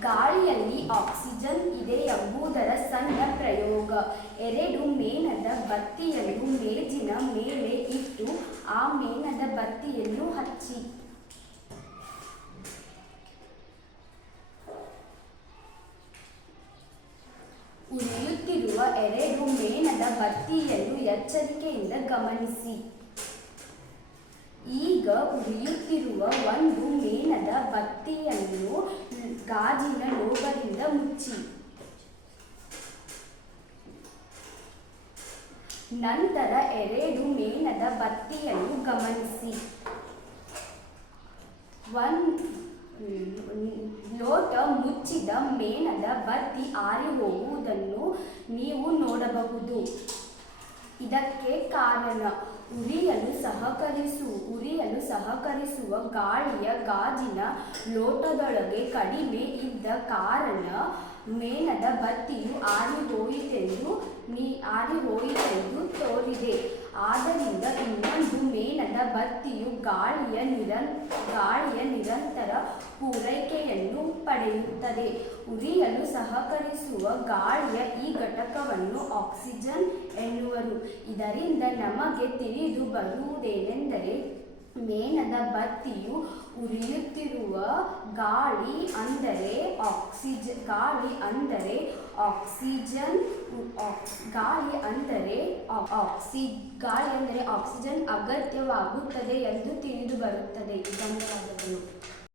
ಗಾಳಿಯಲ್ಲಿ ಆಕ್ಸಿಜನ್ ಇದೆ ಎಂಬುದರ ಸಣ್ಣ ಪ್ರಯೋಗ. ಎರಡು ಮೇಣದ ಬತ್ತಿಯನ್ನು ಮೇಜಿನ ಮೇಲೆ ಇಟ್ಟು ಆ ಮೇಣದ ಬತ್ತಿಯನ್ನು ಹಚ್ಚಿ. ಉರಿಯುತ್ತಿರುವ ಎರಡು ಮೇಣದ ಬತ್ತಿಯನ್ನು ಎಚ್ಚರಿಕೆಯಿಂದ ಗಮನಿಸಿ. ಈಗ ಉರಿಯುತ್ತಿರುವ ಒಂದು ಮೇಣದ ಬತ್ತಿಯನ್ನು ಗಾಜಿನ ಲೋಹದಿಂದ ಮುಚ್ಚಿ. ನಂತರ ಎರಡು ಮೇಣದ ಬತ್ತಿಯನ್ನು ಗಮನಿಸಿ. ಒಂದು ಲೋಟ ಮುಚ್ಚಿದ ಮೇಣದ ಬತ್ತಿ ಆರಿ ಹೋಗುವುದನ್ನು ನೀವು ನೋಡಬಹುದು. ಇದಕ್ಕೆ ಕಾರಣ, ಉರಿಯಲು ಸಹಕರಿಸು ಉರಿಯಲು ಸಹಕರಿಸುವ ಗಾಳಿಯ ಗಾಜಿನ ಲೋಟದೊಳಗೆ ಕಡಿಮೆ ಇದ್ದ ಕಾರಣ ಮೇಣದ ಬತ್ತಿಯು ಆರಿ ಹೋಯಿತೆಂದು ನೀ ಆರಿ ಹೋಯಿತೆಂದು ತೋರಿದೆ. ಆದ್ದರಿಂದ ಇನ್ನೊಂದು ಮೇಣದ ಬತ್ತಿಯು ಗಾಳಿಯ ನಿರಂ ಗಾಳಿಯ ನಿರಂತರ ಪೂರೈಕೆಯನ್ನು ಪಡೆಯುತ್ತದೆ. ಉರಿಯಲು ಸಹಕರಿಸುವ ಗಾಳಿಯ ಈ ಘಟಕವನ್ನು ಆಕ್ಸಿಜನ್ ಎನ್ನುವರು. ಇದರಿಂದ ನಮಗೆ ತಿಳಿದು ಬರುವುದೇನೆಂದರೆ ಮೇಣದ ಬತ್ತಿಯು ಉರಿಯುತ್ತಿರುವ ಗಾಳಿ ಅಂದರೆ ಆಕ್ಸಿಜ, ಗಾಳಿ ಅಂದರೆ ಆಕ್ಸಿಜನ್ ಆಕ್ಸ್- ಗಾಳಿ ಅಂದರೆ ಆಕ್ಸಿ, ಗಾಳಿ ಅಂದರೆ ಆಕ್ಸಿಜನ್ ಅಗತ್ಯವಾಗುತ್ತದೆ ಎಂದು ತಿಳಿದು ಬರುತ್ತದೆ. ಧನ್ಯವಾದಗಳು